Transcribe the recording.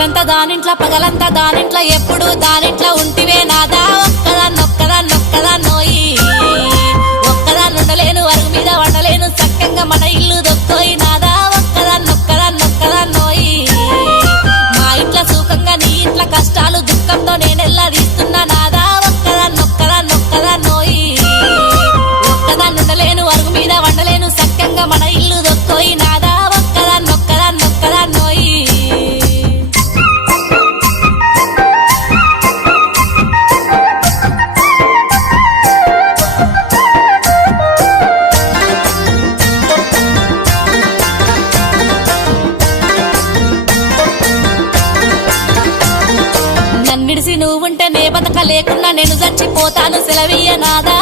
రాత్రంతా దానింట్లో పగలంతా దానింట్లో ఎప్పుడు దానింట్లో ఉంటివే నాదా ఒక్కదాన్నొక్కదాన్నొక్కదాన్నోయి ఒక్కదాన్నుండలేను అరుగు మీద వండలేను చక్కంగా మన ఇల్లు దొక్కోయి నాదా ఒక్కదాన్నొక్కదాన్నొక్కదాన్నోయి మా ఇంట్లో సుఖంగా నీ ఇంట్లో కష్టాలు దుఃఖంతో నేనెల్లా తీస్తున్నా నాదా ఒక్కదాన్నొక్కదాన్నొక్కదాన్నోయి ఒక్కదాన్నుండలేను అరుగు మీద వండలేను చక్కంగా మన ఇల్లు దొక్కోయి నాదా ఒక్కదాన్నొక్కదాన్నొక్కదాన్నోయి నన్నిడిసి నువ్వుంటే నే బతక లేకున్నా నేను చచ్చిపోతాను సెలవీయ నాదా